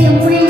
Feel